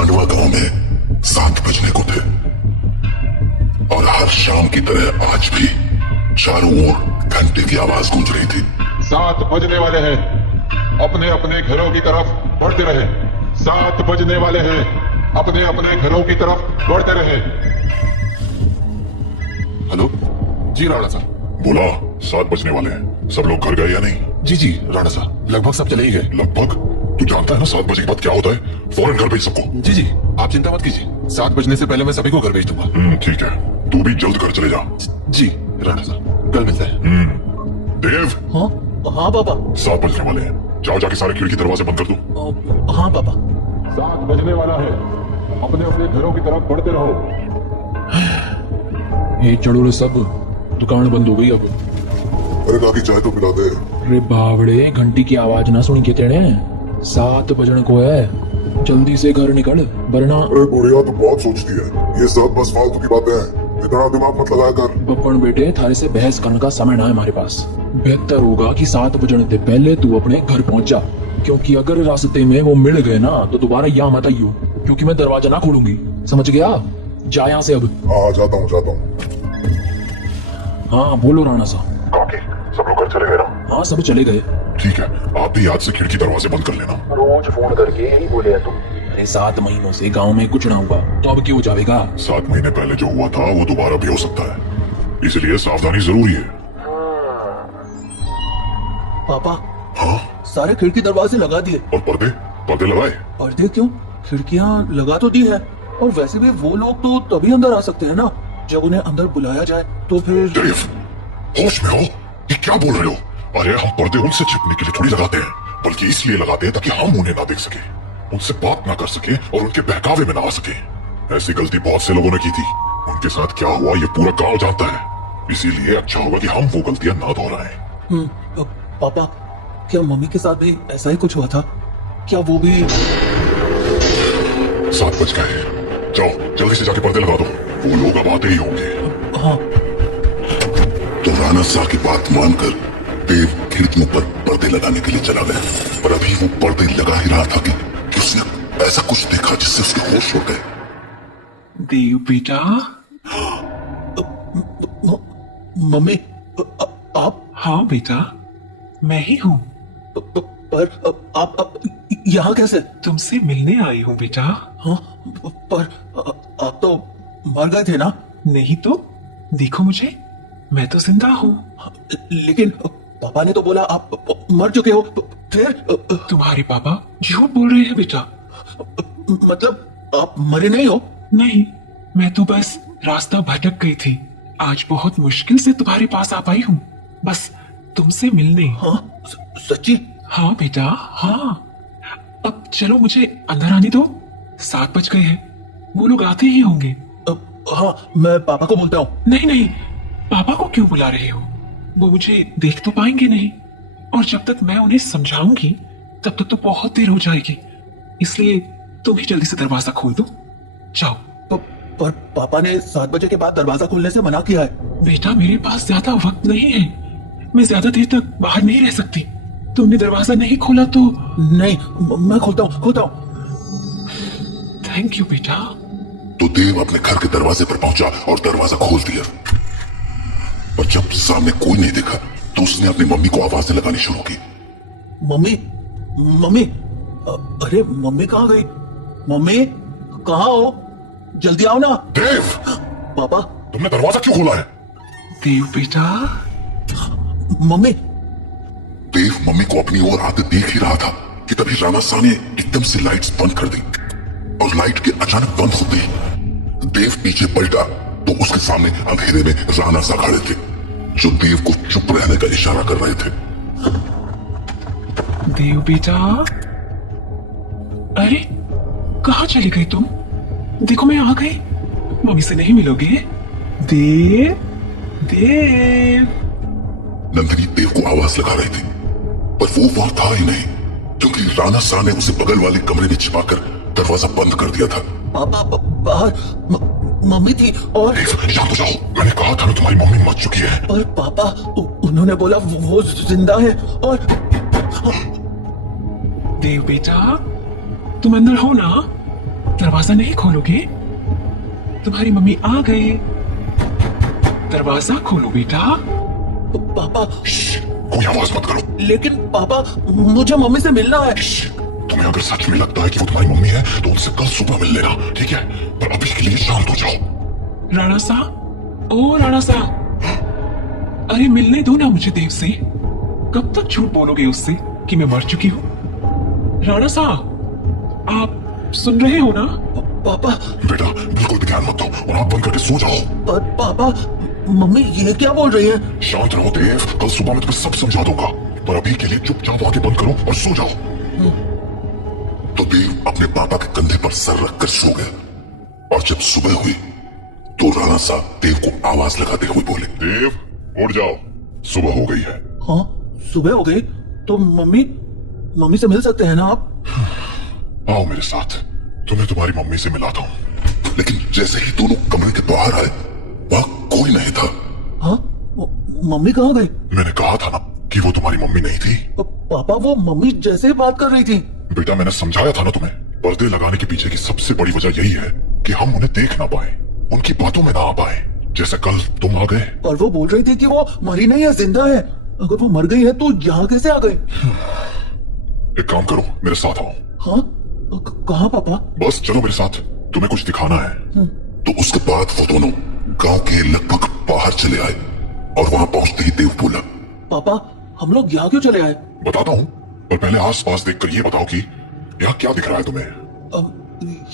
खांडवा गांव में 7 बजने को थे और हर शाम की तरह आज भी चारों ओर घंटे की आवाज गूंज रही थी। 7 बजने वाले हैं, अपने अपने घरों की तरफ बढ़ते रहे। 7 बजने वाले हैं, अपने अपने घरों की तरफ बढ़ते रहे। हेलो जी राणा साहब। बोला 7 बजने वाले हैं, सब लोग घर गए या नहीं? जी जी राणा साहब, लगभग सब चले ही गए। लगभग? तू जानता है ना 7 बजे के बाद क्या होता है? फौरन घर भेज सबको। जी जी आप चिंता मत कीजिए, 7 बजने से पहले मैं सभी को घर भेज दूंगा। ठीक है, तू भी जल्द घर चले जा। जी राणा साहब, कल मिलते हैं। देव, हाँ हाँ पापा। 7 बजने वाले हैं, जाओ जाके सारे खिड़की दरवाजे बंद कर दो। हाँ पापा। 7 बजने वाला है, अपने अपने घरों की तरफ बढ़ते रहो। ये चढ़ो सब, दुकान बंद हो गई अब। अरे काकी चाय तो पिला दे। अरे बावड़े, घंटी की आवाज ना सुनी के तेने। 7 बजने को है, जल्दी से घर निकल वरना। अरे बुढ़िया तू बहुत सोचती है, ये सब बस फालतू की बातें हैं, इतना दिमाग मत लगाया कर। बप्पन बेटे, थारे से बहस करने का समय ना है हमारे पास। बेहतर होगा कि 7 बजने से पहले तू अपने घर पहुंच जा, क्योंकि अगर रास्ते में वो मिल गए ना तो दोबारा यहाँ मत आइयो, क्योंकि मैं दरवाजा ना खोलूंगी। समझ गया? जा यहाँ से अब। हाँ जाता हूँ। हाँ बोलो राणा साहब। काकी सब लोग घर चले गए ना? हाँ सब चले गए। ठीक है, आप भी आज से खिड़की दरवाजे बंद कर लेना। रोज फोन करके यही बोले तुम। अरे 7 महीनों से गांव में कुछ ना हुआ तो अब क्यों जाएगा? 7 महीने पहले जो हुआ था वो दोबारा भी हो सकता है, इसलिए सावधानी जरूरी है। पापा हाँ? सारे खिड़की दरवाजे लगा दिए। और पर्दे लगाए? पर्दे क्यों? खिड़कियाँ लगा तो दी है, और वैसे भी वो लोग तो तभी अंदर आ सकते हैं ना जब उन्हें अंदर बुलाया जाए। तो फिर देव, होश में हो? ये क्या बोल रहे हो? अरे हम पर्दे उनसे छिपने के लिए थोड़ी लगाते हैं, बल्कि इसलिए लगाते हैं ताकि हम उन्हें ना देख सके, उनसे बात ना कर सके और उनके बहकावे में ना आ सके। ऐसी गलती बहुत से लोगों ने की थी, उनके साथ क्या हुआ ये पूरा गांव जानता है, इसीलिए अच्छा होगा कि हम वो गलतियां ना दोहराएं। पापा, क्या मम्मी के साथ भी ऐसा ही कुछ हुआ था? क्या वो भी? 7 बज गए, जाओ जल्दी से जाके पर्दे लगा दो, वो लोग अब आते ही होंगे। हाँ। तो राणा साहब की बात मानकर देव खिड़कियों पर पर्दे लगाने के लिए चला गया, पर अभी वो पर्दे लगा ही रहा था कि उसने ऐसा कुछ देखा जिससे उसके होश उड़ गए। देव बेटा। मम्मी, आप? हाँ बेटा, मैं ही हूँ। पर आप यहाँ कैसे? तुमसे मिलने आई हूँ बेटा। हाँ, पर आप तो मर गए थे ना? नहीं तो देखो मुझे, मैं तो जिंदा हूँ। लेकिन पापा ने तो बोला आप मर चुके हो। फिर तुम्हारे पापा झूठ बोल रहे हैं बेटा। मतलब आप मरे नहीं हो? नहीं, मैं तो बस रास्ता भटक गई थी, आज बहुत मुश्किल से तुम्हारे पास आ पाई हूँ, बस तुमसे मिलने। हाँ सच्ची? हाँ बेटा हाँ। अब चलो मुझे अंदर आने दो, 7 बज गए हैं, वो लोग आते ही होंगे। हाँ, मैं पापा को बोलता हूँ। नहीं नहीं, पापा को क्यों बुला रहे हो? वो मुझे देख तो पाएंगे नहीं, और जब तक मैं उन्हें समझाऊंगी तब तक तो बहुत देर हो जाएगी, इसलिए तुम ही जल्दी से दरवाजा खोल दो, जाओ। पर पापा ने 7 बजे के बाद दरवाजा खोलने से मना किया है। बेटा मेरे पास ज्यादा वक्त नहीं है, मैं ज्यादा देर तक बाहर नहीं रह सकती। तुमने दरवाजा नहीं खोला तो? नहीं, मैं खोलता हूँ। थैंक यू बेटा। तो देव अपने घर के दरवाजे पर पहुंचा और दरवाजा खोल दिया, और जब सामने कोई नहीं देखा तो उसने अपनी मम्मी को आवाजें लगानी शुरू की। मम्मी, अरे मम्मी कहाँ गई? मम्मी कहाँ हो? जल्दी आओ ना। देव! पापा, तुमने दरवाजा क्यों खोला है? देव बेटा। मम्मी। देव मम्मी को अपनी ओर आते देख ही रहा था कि तभी राणा साहब ने एकदम से लाइट्स बंद कर दी, और लाइट के अचानक बंद होते ही देव पीछे पलटा तो उसके सामने अंधेरे में राणा साहब खड़े थे, जो देव को चुप रहने का इशारा कर रहे थे। देव बेटा, अरे कहाँ चली गई तुम? देखो मैं आ गई, मम्मी से नहीं मिलोगे? देव देव। नंदिनी देव को आवाज लगा रही थी, पर वो वहां था ही नहीं, क्योंकि राणा साहब ने उसे बगल वाले कमरे में छिपाकर दरवाजा बंद कर दिया था। पापा बाहर मम्मी थी और यहाँ तो जाओ, मैंने कहा था ना तुम्हारी मम्मी मर चुकी है। पर पापा उन्होंने बोला वो जिंदा है। और देव बेटा तुम अंदर हो ना? दरवाजा नहीं खोलोगे? तुम्हारी मम्मी आ गए। दरवाजा खोलो बेटा। पापा, कोई आवाज मत करो। लेकिन पापा मुझे मम्मी से मिलना है। तुम्हें अगर सच में लगता है कि वो तुम्हारी मम्मी है तो उनसे कल सुबह मिल लेना, ठीक है? पर अभी के लिए शांत हो जाओ। राणा सा, ओ राणा सा, अरे मिलने दो ना मुझे देव से। कब तक झूठ बोलोगे उससे कि मैं मर चुकी हूँ? राणा सा, आप सुन रहे हो ना? पापा, बेटा बिल्कुल भी ध्यान मत दो और आंख बंद करके सो जाओ। पर पापा, मम्मी ये क्या बोल रही है? शांत रहो देव, कल सुबह मैं तुम्हें सब समझा दूंगा। पर अभी के लिए चुपचाप आंखें बंद करो और सो जाओ। तो देव अपने पापा के कंधे पर सर रखकर सो गया और जब सुबह हुई तो राणा साहब देव को आवाज लगाते हुए बोले, देव उठ जाओ, सुबह हो गई है। हाँ, सुबह हो गई तो मम्मी से मिल सकते हैं ना आप? आओ मेरे साथ, तुम्हें तुम्हारी मम्मी से मिलाता हूँ। लेकिन जैसे ही दोनों कमरे के बाहर आए वहां कोई नहीं था। हाँ, मम्मी कहाँ गई? मैंने कहा था ना कि वो तुम्हारी मम्मी नहीं थी। पापा, वो मम्मी जैसे ही बात कर रही थी। बेटा मैंने समझाया था ना तुम्हें, पर्दे लगाने के पीछे की सबसे बड़ी वजह यही है कि हम उन्हें देख ना पाए, उनकी बातों में ना आ पाए। जैसे कल तुम आ गए और वो बोल रही थी कि वो मरी नहीं है, जिंदा है। अगर वो मर गई है तो यहाँ कैसे आ गई? एक काम करो, मेरे साथ आओ। हाँ, कहाँ पापा? बस चलो मेरे साथ, तुम्हें कुछ दिखाना है। तो उसके बाद वो दोनों गांव के लगभग बाहर चले आए और वहां पहुंचते ही देव बोला, पापा, हम लोग यहाँ क्यों चले आए? बताता हूँ, पर पहले आस पास देखकर ये बताओ कि यहाँ क्या दिख रहा है तुम्हें?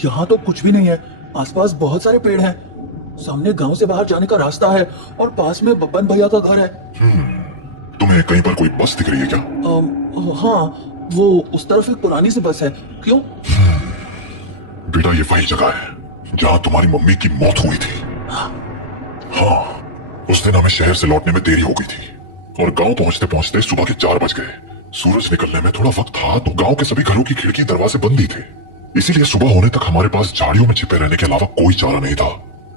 यहाँ तो कुछ भी नहीं है। आसपास बहुत सारे पेड़ हैं। सामने गांव से बाहर जाने का रास्ता है और पास में बब्बन भैया का घर है। तुम्हें कहीं पर कोई बस दिख रही है क्या? हाँ, वो उस तरफ एक पुरानी सी बस है। क्यों? बेटा ये वही जगह है जहाँ तुम्हारी मम्मी की मौत हुई थी। हाँ, उस दिन हमें शहर से लौटने में देरी हो गई थी और गांव पहुंचते पहुंचते सुबह के 4 बज गए। सूरज निकलने में थोड़ा वक्त था तो गांव के सभी घरों की खिड़की दरवाजे बंद ही थे। इसीलिए सुबह होने तक हमारे पास झाड़ियों में छिपे रहने के अलावा कोई चारा नहीं था।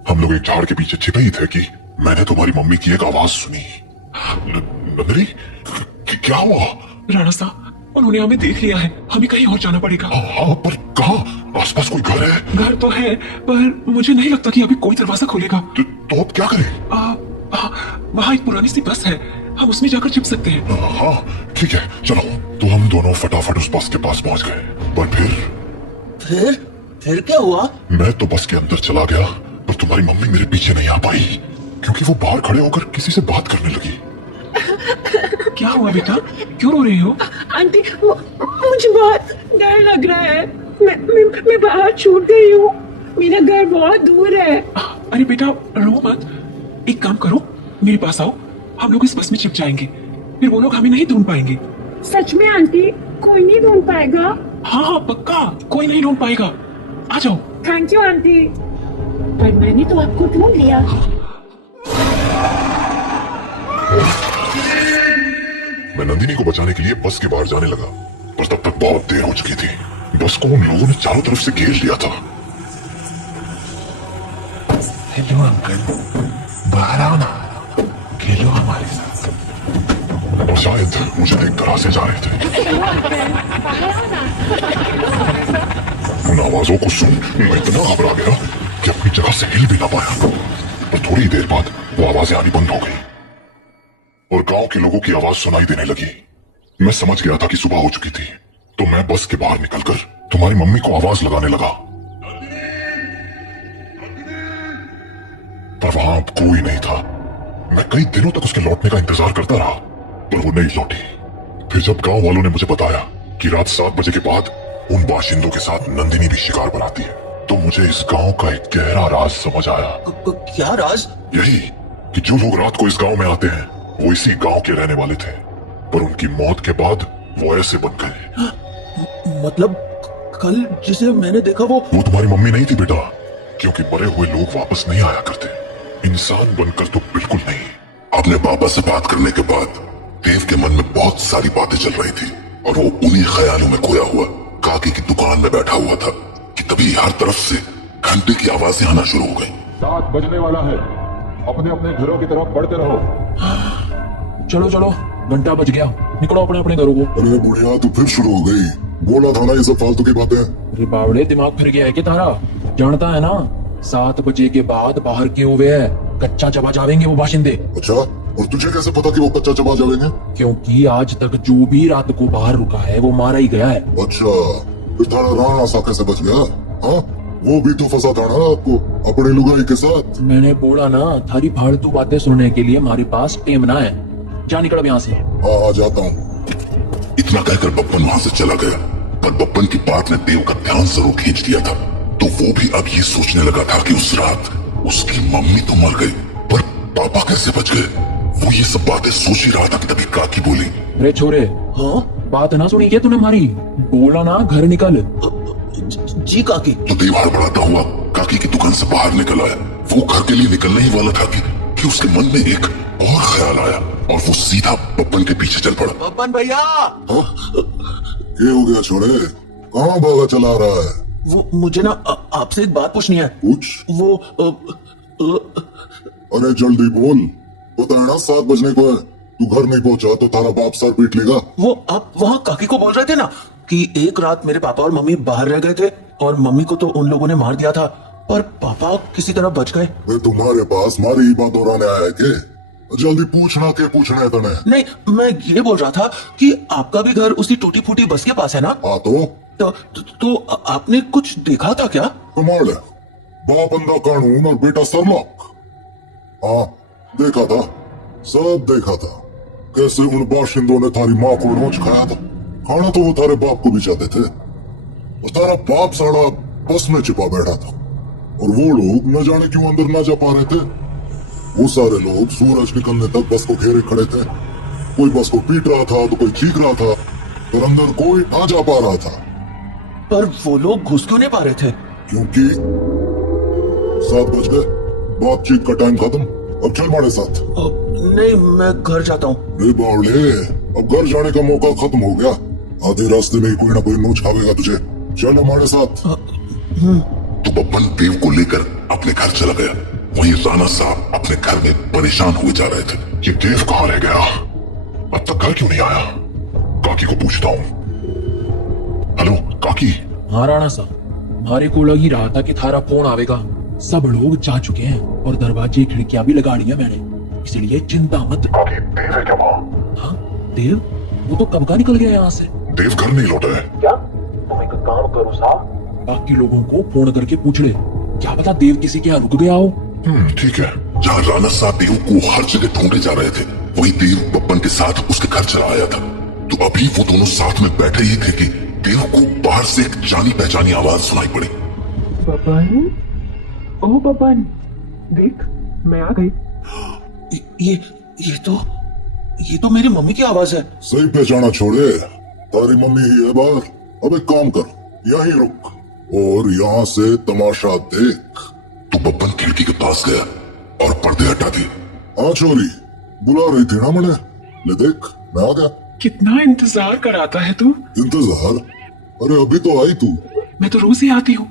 हम लोग एक झाड़ के पीछे छिपे ही थे कि मैंने तुम्हारी मम्मी की एक आवाज सुनी। नंदनी, क्या हुआ? राणा सा, उन्होंने हमें देख लिया है, हमें कहीं और जाना पड़ेगा। हाँ, पर कहाँ? आसपास कोई घर है? घर तो है पर मुझे नहीं लगता कि अभी कोई दरवाजा खोलेगा। तो अब क्या करें? वहाँ एक पुरानी सी बस है, हम उसमें जाकर छिप सकते हैं। हाँ ठीक है, चलो। तो हम दोनों फटाफट उस बस के पास पहुंच गए। पर फिर क्या हुआ? मैं तो बस के अंदर चला गया पर तुम्हारी मम्मी मेरे पीछे नहीं आ पाई क्योंकि वो बाहर खड़े होकर किसी से बात करने लगी। क्या हुआ बेटा, क्यों रो रही हो? आंटी, मुझे बहुत डर लग रहा है। मैं बाहर छूट गई हूँ। मेरा घर बहुत दूर है। अरे बेटा रो मत, एक काम करो, मेरे पास आओ, हम लोग इस बस में छिप जाएंगे, फिर वो लोग हमें नहीं ढूंढ पाएंगे। सच में आंटी, कोई नहीं ढूंढ पाएगा? हाँ पक्का, कोई नहीं ढूंढ पाएगा। आ जाओ। थैंक यू आंटी, पर मैंने तो आपको ढूंढ लिया। मैं नंदिनी को बचाने के लिए बस के बाहर जाने लगा पर तब तक बहुत देर हो चुकी थी। बस को उन लोगों ने चारों तरफ से घेर लिया था। हेलो अंकल, बाहर आओ ना, खेलो हमारे साथ। और शायद मुझे देखकर हंसे जा रहे थे। उन आवाजों को सुन मैं इतना घबरा गया कि अपनी जगह से हिल भी ना पाया। पर थोड़ी देर बाद वो आवाजें आनी बंद हो गई और गांव के लोगों की आवाज सुनाई देने लगी। मैं समझ गया था कि सुबह हो चुकी थी तो मैं बस के बाहर निकलकर तुम्हारी मम्मी को आवाज लगाने लगा पर वहां अब कोई नहीं था। मैं कई दिनों तक उसके लौटने का इंतजार करता रहा पर वो नहीं लौटी। फिर जब गांव वालों ने मुझे बताया कि रात 7 बजे के बाद उन बाशिंदों के साथ नंदिनी भी शिकार पर आती है तो मुझे इस गांव का एक गहरा राज समझ आया। क्या राज? यही कि जो लोग रात को इस गांव में आते हैं वो इसी गांव के रहने वाले थे पर उनकी मौत के बाद वो ऐसे बन गए। मतलब कल जिसे मैंने देखा वो तुम्हारी मम्मी नहीं थी बेटा, क्योंकि मरे हुए लोग वापस नहीं आया करते, इंसान बनकर तो बिल्कुल नहीं। अपने पापा से बात करने के बाद देव के मन में बहुत सारी बातें चल रही थी और वो उन्हीं ख्यालों में खोया हुआ काकी की दुकान में बैठा हुआ था कि तभी हर तरफ से घंटे की आवाजें आना शुरू हो गई। 7 बजने वाला है, अपने अपने घरों की तरफ बढ़ते रहो। चलो चलो, घंटा बज गया, निकलो अपने अपने घरों को। अरे बुढ़िया तो फिर शुरू हो गई, बोला था ना ये सब फालतू की बातें। अरे बावड़े, दिमाग फिर गया है कि तारा? जानता है ना 7 बजे के बाद बाहर क्यों हुए है? कच्चा चबा जावेंगे वो बाशिंदे। अच्छा, और तुझे कैसे पता कि वो कच्चा चबा जाएंगे? क्योंकि आज तक जो भी रात को बाहर रुका है वो मारा ही गया है। अच्छा, फिर थारा राणा सा कैसे बच गया? हाँ, वो भी तो फंसा था ना आपको अपनी लुगाई के साथ। मैंने बोला ना, थारी फालतू बातें सुनने के लिए हमारे पास टेम ना है। जा निकल अब यहाँ से। हाँ, जाता हूँ। इतना कहकर बप्पन वहां से चला गया, पर बप्पन की बात ने देव का ध्यान जरूर खींच दिया था। तो वो भी अब ये सोचने लगा था कि उस रात उसकी मम्मी तो मर गई, पर पापा कैसे बच गए? वो ये सब बातें सोच ही रहा था कि तभी काकी बोली, अरे छोरे, हाँ बात ना सुनी क्या तूने हमारी? बोला ना घर निकल। जी काकी। तो देव हड़बड़ाता हुआ काकी की दुकान से बाहर निकल आया। वो घर के लिए निकलने ही वाला था कि उसके मन में एक और ख्याल आया और वो सीधा बप्पन के पीछे चल पड़ा। बब्बन भैया, ये हो गया छोड़े, कहाँ भागा चला रहा है? वो मुझे ना आपसे एक बात पूछनी है। कुछ? वो अरे जल्दी बोल, पता है ना 7 बजने को है। तू घर नहीं पहुंचा तो तारा बाप सर पीट लेगा। वो आप वहाँ काकी को बोल रहे थे ना कि एक रात मेरे पापा और मम्मी बाहर रह गए थे और मम्मी को तो उन लोगों ने मार दिया था, पर पापा किसी तरह बच गए। वे तुम्हारे पास मारी ही बात दोहराने आया है के? जल्दी पूछना के पूछना है तने? नहीं, मैं ये बोल रहा था कि आपका भी घर उसी टूटी फूटी बस के पास है ना? हाँ तो आपने कुछ देखा था क्या? कमाल है, बाप अंधा कानून और बेटा सरलॉक। हाँ, देखा था, सब देखा था। कैसे उन बाशिंदों ने थारी माँ को नोच खाया था। खाना तो वो थारे बाप को भी चाहते थे, और तारा बाप साड़ा बस में छिपा बैठा था, और वो लोग न जाने क्यों अंदर ना जा पा रहे थे। वो सारे लोग सूरज निकलने तक बस को घेरे खड़े थे। कोई बस को पीट रहा था तो कोई चीख रहा था, पर अंदर कोई ना जा पा रहा था। पर वो लोग घुस क्यों नहीं पा रहे थे? क्योंकि 7 बज गए, बातचीत का टाइम खत्म। अब चल हमारे साथ। नहीं, मैं घर जाता हूँ। रे बावले, अब घर जाने का मौका खत्म हो गया। आधे रास्ते में ही कोई ना कोई नोच खावेगा तुझे। चल हमारे साथ। तो बप्पन देव को लेकर अपने घर चला गया। वहीं राणा साहब अपने घर में परेशान हुए जा रहे थे। ये देव कहाँ रह गया? अब तक घर क्यों नहीं आया? काकी को पूछता हूँ। हेलो काकी। हाँ राणा साहब, हमारे को लग ही रहा था कि थारा फोन आवेगा। सब लोग जा चुके हैं और दरवाजे खिड़कियां भी लगा ली है मैंने, इसलिए चिंता मत। काकी, देव है क्या वहाँ? हाँ देव, वो तो कब का निकल गया यहाँ से। देव घर नहीं लौटा है क्या? तुम एक काम करो साहब, बाकी लोगों को फोन करके पूछ ले, क्या पता देव किसी के यहाँ रुक गया हो। ठीक है। जहाँ राणा साहब देव को हर जगह ढूंढे जा रहे थे, वही देव बप्पन के साथ उसके घर चला आया था। तो अभी वो दोनों साथ में बैठे ही थे कि देव को बाहर से एक जानी पहचानी आवाज सुनाई पड़ी। बबन, ओ बबन, देख मैं आ गई। ये तो मेरी मम्मी की आवाज है। सही पहचाना छोड़े, तारी मम्मी ही है बाहर। अब एक काम कर, यहीं रुक और यहाँ से तमाशा देख। तो बप्पन खिड़की के पास गया और पर्दे हटा दिए। हाँ छोरी, बुला रही थी ना मैंने। ले देख, मैं आ गया। कितना इंतजार कराता है तू। इंतजार? अरे अभी तो आई तू। मैं तो रोज ही आती हूँ,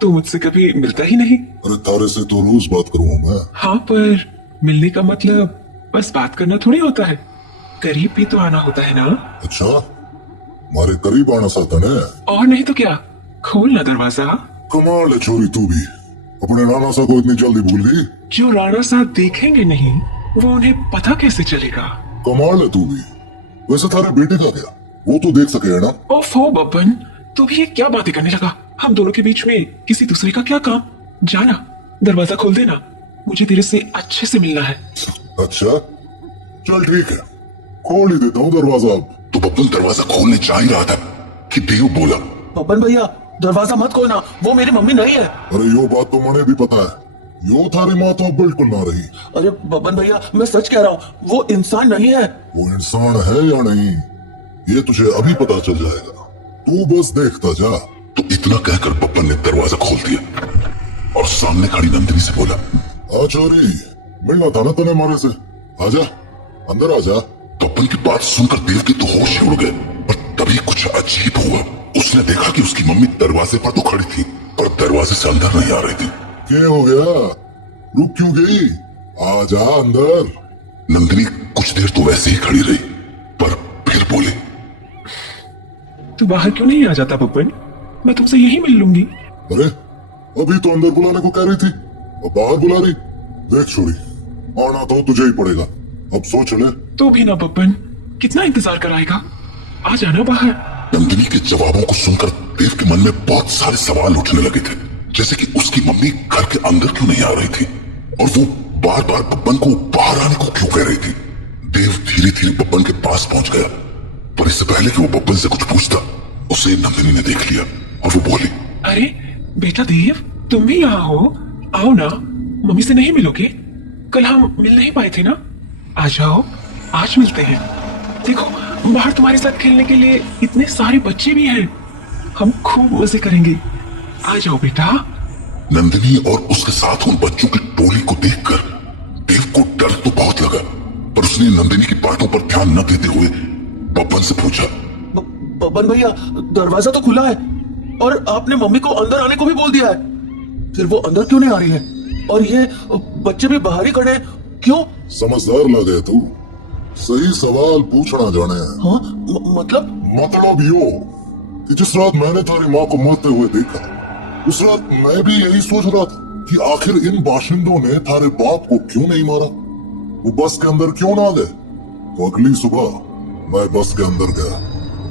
तू मुझसे कभी मिलता ही नहीं। अरे तारे से तो रोज बात करूँ मैं। हाँ, पर मिलने का मतलब बस बात करना थोड़ी होता है, करीब भी तो आना होता है ना। अच्छा, हमारे करीब आना चाहता है? और नहीं तो क्या, खोल ना दरवाजा। कमाल है छोरी, तू भी अपने नाना सा को इतनी जल्दी भूल गई। जो राणा साहब देखेंगे नहीं, वो उन्हें पता कैसे चलेगा। कमाल है तू भी। वैसे थारे बेटे का क्या, वो तो देख सके है ना। ओफो बब्बन, तू भी ये क्या बातें करने लगा। हम दोनों के बीच में किसी दूसरे का क्या काम। जाना, दरवाजा खोल देना, मुझे तेरे से अच्छे से मिलना है। अच्छा चल ठीक है, खोल ही देता हूँ दरवाजा। अब तो बप्पन दरवाजा खोलने जा ही रहा था कि देव बोला, बब्बन भैया, दरवाजा मत खोलना, वो मेरी मम्मी नहीं है। अरे यो बात तो मने भी पता है, यो थारी माँ तो बिल्कुल ना रही। अरे बब्बन भैया, मैं सच कह रहा हूँ, वो इंसान नहीं है। वो इंसान है या नहीं, ये तुझे अभी पता चल जाएगा। तू बस देखता जा। तो इतना कहकर बप्पन ने दरवाजा खोल दिया और सामने खड़ी नंदिनी से बोला, हाँ चोरी, मिलना था ना तने हमारे से, आजा अंदर आजा। बप्पन की बात सुनकर देव के तो होश ही उड़ गए, पर तभी कुछ अजीब हुआ। उसने देखा कि उसकी मम्मी दरवाजे पर तो खड़ी थी, पर दरवाजे से अंदर नहीं आ रही थी। क्या हो गया, रुक क्यों गई? आजा अंदर। नंदिनी कुछ देर तो वैसे ही खड़ी रही, पर फिर बोली, तू बाहर क्यों नहीं आ जाता बब्बन? मैं तुमसे यही मिल लूंगी। अरे अभी तो अंदर बुलाने को कह रही थी, अब बाहर बुला रही। देख छोड़ी, आना तो तुझे ही पड़ेगा। अब सो चले। तो भी ना बब्बन, कितना इंतजार कराएगा? आ जाना बाहर। नंदिनी के जवाबों को सुनकर देव के मन में बहुत सारे सवाल उठने लगे थे, जैसे कि उसकी मम्मी घर के अंदर क्यों नहीं आ रही थी और वो बार बार बब्बन को बाहर आने को क्यों कह रही थी। देव धीरे धीरे बब्बन के पास पहुंच गया, पर इससे पहले कि वो बब्बन से कुछ पूछता, उसे नंदिनी ने देख लिया और वो बोली, अरे बेटा देव, तुम भी यहाँ हो? आओ ना, मम्मी से नहीं मिलोगे? कल हम मिल नहीं पाए थे ना? आ जाओ, आज मिलते हैं। देखो, बाहर तुम्हारे साथ खेलने के लिए इतने सारे बच्चे भी हैं। हम खूब मजे करेंगे। आ जाओ बेटा। नंदिनी और उसके साथ उन बच्चों की टोली को देखकर देव को डर तो बहुत लगा, पर उसने नंदिनी की बातों पर ध्यान न देते हुए बब्बन से पूछा, बब्बन भैया, दरवाजा तो खुला है और आपने मम्मी को अंदर आने को भी बोल दिया है, फिर वो अंदर क्यों नहीं आ रही है? और ये बच्चे भी बाहर ही खड़े हैं, क्यों? समझदार लगे तू, सही सवाल पूछना जाने। हाँ, मतलब यो कि जिस रात मैंने तेरी माँ को मरते हुए देखा, उस रात मैं भी यही सोच रहा था कि आखिर इन बाशिंदों ने थारे बाप को क्यों नहीं मारा, वो बस के अंदर क्यों ना गए। तो अगली सुबह मैं बस के अंदर गया,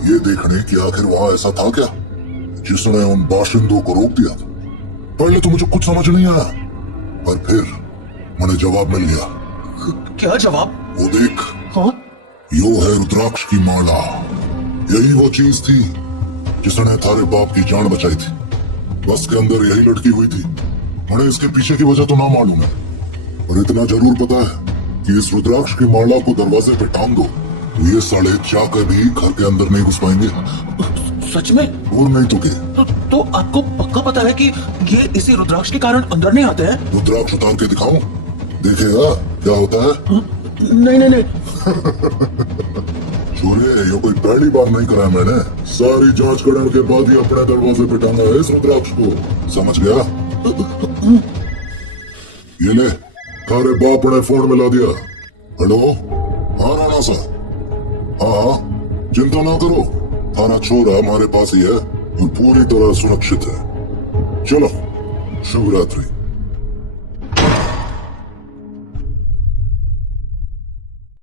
ये देखने कि आखिर वहां ऐसा था क्या जिसने उन बाशिंदों को रोक दिया था। पहले तो मुझे कुछ समझ नहीं आया, पर फिर मुझे जवाब मिल गया। क्या जवाब? वो देख, हाँ? यो है रुद्राक्ष की माला। यही वो चीज थी जिसने थारे बाप की जान बचाई थी। बस के अंदर यही लटकी हुई थी। मुझे इसके पीछे की वजह तो ना मालूम है, पर इतना जरूर पता है कि इस रुद्राक्ष की माला को दरवाजे पे टांग दो तो ये साले चाकर भी घर के अंदर नहीं घुस पाएंगे। सच में? और नहीं तो क्या? तो आपको पक्का पता है कि ये इसी रुद्राक्ष के कारण अंदर नहीं आते हैं? रुद्राक्ष उतार के दिखाऊं, देखेगा क्या होता है? नहीं नहीं नहीं। छोरे, ये कोई पहली बार नहीं करा है मैंने। सारी जांच करने के बाद ही अपने दरवाजे पे टांगा है इस रुद्राक्ष को, समझ गया? ये ले, थारे बाप ने फोन मिला दिया। हेलो, हाँ राणा सा, हाँ चिंता ना करो, थाना छोरा हमारे पास ही है और पूरी तरह सुरक्षित है। चलो, शुभ रात्रि।